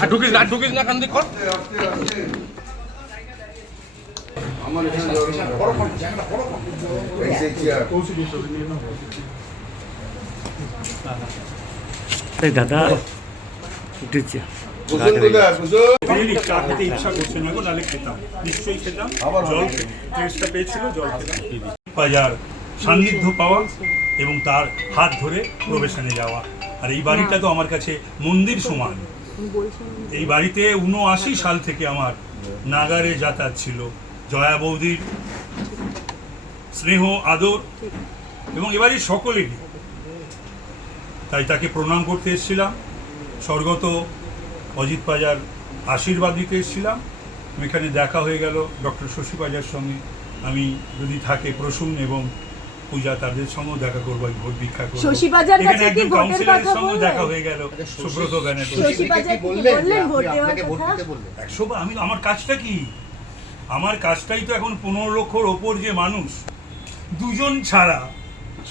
আর ঢুকিস না ঢুকিস না কান কর আমার এখানে এই সেই চেয়ার এই দাদা উঠেছে। কুসুম কোথায় কুসুম ডেলি চা খেতে ইচ্ছা করছে না গো নাহলে খেতাম নিশ্চয়ই খেতাম জল টেস্টটা পেয়েছিল জল খেতাম বাজার সান্নিধ্য পাওয়া এবং তার হাত ধরে প্রবেশনে যাওয়া। আর এই বাড়িটা তো আমার কাছে মন্দির সমান। এই বাড়িতে উনআশি সাল থেকে আমার নাগারে যাতায়াত ছিল। জয়া বৌদির স্নেহ আদর এবং এবারই সকলেরই। তাই তাকে প্রণাম করতে এসেছিলাম। স্বর্গত অজিত পাজার আশীর্বাদ দিতে এসেছিলাম। এখানে দেখা হয়ে গেল ডক্টর শশী পাজার সঙ্গে। আমি যদি থাকে প্রসূন এবং পূজা তাদের সঙ্গেও দেখা করব ভোট ভিক্ষা করব। শশী পাজার এখানে কাছে কি ভোটের কথা? দেখা হয়ে গেল সুব্রত ব্যানার্জি। শশী পাজার কি বললেন? ভোট দেওয়ার আমি আমার কাজটা কি? আমার কাজটাই তো এখন পনেরো লক্ষর ওপর যে মানুষ দুজন ছাড়া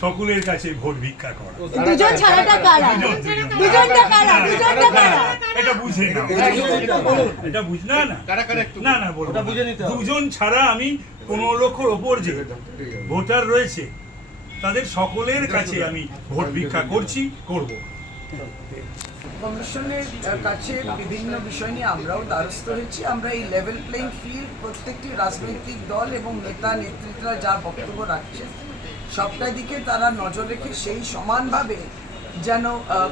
সকলের কাছে ভোট ভিক্ষা করা। দুজন ছাড়াটা কারা? দুজন, দুজন। দুজনটা কারা? দুজনটা কারা? এটা বুঝে না এটা বুঝ না না। না না বলব না। দুজন ছাড়া আমি পনেরো লক্ষর ওপর যে ভোটার রয়েছে তাদের সকলের কাছে আমি ভোট ভিক্ষা করছি, করব। কমিশনের কাছে বিভিন্ন বিষয় নিয়ে আমরাও দ্বারস্থ হয়েছি। আমরা এই লেভেল প্লেইং ফিল্ড প্রত্যেকটি রাজনৈতিক দল এবং নেতা নেতৃত্বরা যা বক্তব্য রাখছে সবটা দিকে তারা নজর রেখে সেই সমানভাবে যেন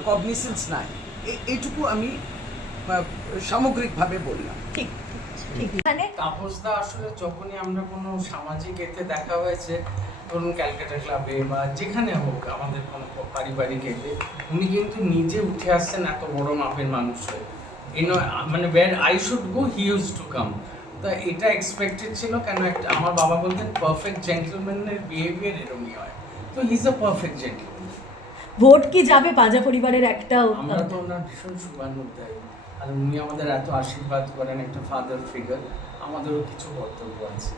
কগনিসেন্স এ- এইটুকু আমি সামগ্রিকভাবে বললাম। ঠিক মানে তাপসদা আসলে যখনই আমরা কোনো সামাজিক এতে দেখা হয়েছে ধরুন ক্যালকাটা ক্লাবে বা যেখানে হোক আমাদের কোনো পারিবারিক এতে উনি কিন্তু নিজে উঠে আসছেন এত বড় মাপের মানুষ হয়ে ইউনো মানে where I should go he use to come তা এটা এক্সপেক্টেড ছিল কেন একটা আমার বাবা বলতেন পারফেক্ট জেন্টলম্যানের বিহেভিয়ার এরমই হয়। তো he is a perfect gentleman vote কি যাবে পাজা পরিবারের একটা আমরা তো ওনার ভীষণ শুভানুধ্যায়ী আর উনি আমাদের এত আশীর্বাদ করেন একটা ফাদার ফিগার আমাদেরও কিছু কর্তব্য আছে।